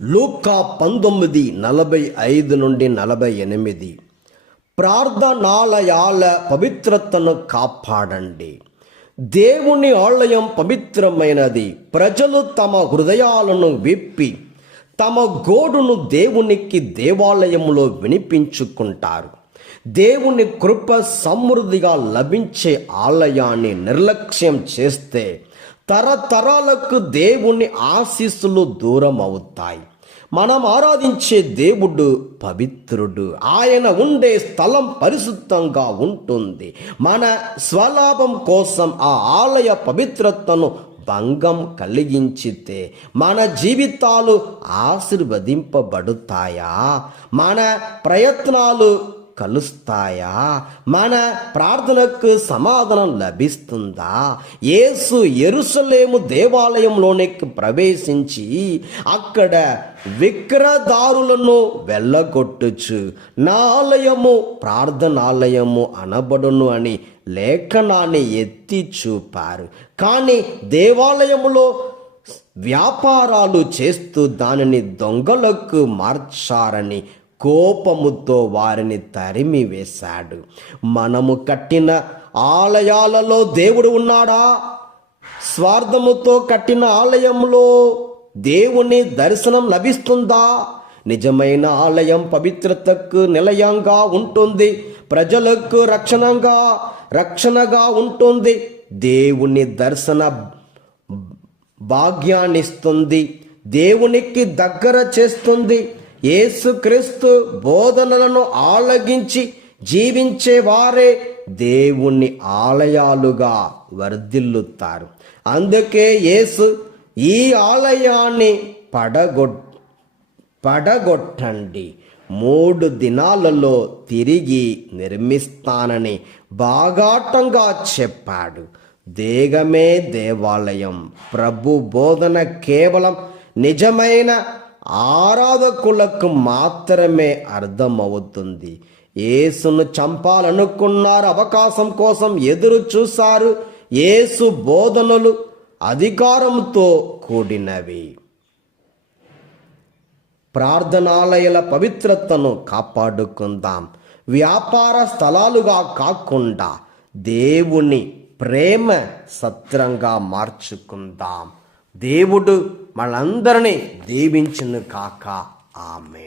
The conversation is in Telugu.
లూకా 19:45-48 ప్రార్థనాలయాల పవిత్రతను కాపాడండి. దేవుని ఆలయం పవిత్రమైనది. ప్రజలు తమ హృదయాలను విప్పి తమ గోడును దేవునికి దేవాలయంలో వినిపించుకుంటారు. దేవుని కృప సమృద్ధిగా లభించే ఆలయాన్ని నిర్లక్ష్యం చేస్తే తరతరాలకు దేవుని ఆశీస్సులు దూరం అవుతాయి. మనం ఆరాధించే దేవుడు పవిత్రుడు. ఆయన ఉండే స్థలం పరిశుద్ధంగా ఉంటుంది. మన స్వలాభం కోసం ఆ ఆలయ పవిత్రతను భంగం కలిగించితే మన జీవితాలు ఆశీర్వదింపబడుతాయా? మన ప్రయత్నాలు కలుస్తాయా? మన ప్రార్థనకు సమాధానం లభిస్తుందా? యేసు యెరూషలేము దేవాలయంలోనికి ప్రవేశించి అక్కడ విగ్రహదారులను వెళ్ళగొట్టుచు నా ఆలయము ప్రార్థనాలయము అనబడును అని లేఖనాన్ని ఎత్తి చూపారు. కానీ దేవాలయములో వ్యాపారాలు చేస్తూ దానిని దొంగలకు మార్చారని కోపముతో వారిని తరిమి వేశాడు. మనము కట్టిన ఆలయాలలో దేవుడు ఉన్నాడా? స్వార్థముతో కట్టిన ఆలయంలో దేవుని దర్శనం లభిస్తుందా? నిజమైన ఆలయం పవిత్రతకు నిలయంగా ఉంటుంది. ప్రజలకు రక్షణగా ఉంటుంది. దేవుని దర్శన భాగ్యాన్నిస్తుంది. దేవునికి దగ్గర చేస్తుంది. యేసుక్రీస్తు బోధనలను ఆలగించి జీవించే వారే దేవుని ఆలయాలుగా వర్ధిల్లుతారు. అందుకే యేసు ఈ ఆలయాన్ని పడగొట్టండి, 3 దినాలలో తిరిగి నిర్మిస్తానని బాగాటంగా చెప్పాడు. దేగమే దేవాలయం. ప్రభు బోధన కేవలం నిజమైన ఆరాధకులకు మాత్రమే అర్థమవుతుంది. యేసును చంపాలనుకున్నారు. అవకాశం కోసం ఎదురు చూశారు. యేసు బోధనలు అధికారంతో కూడినవి. ప్రార్థనాలయాల పవిత్రతను కాపాడుకుందాం. వ్యాపార స్థలాలుగా కాకుండా దేవుని ప్రేమ సత్రంగా మార్చుకుందాం. దేవుడు మనందరినీ దీవించును కాక. ఆమేన్.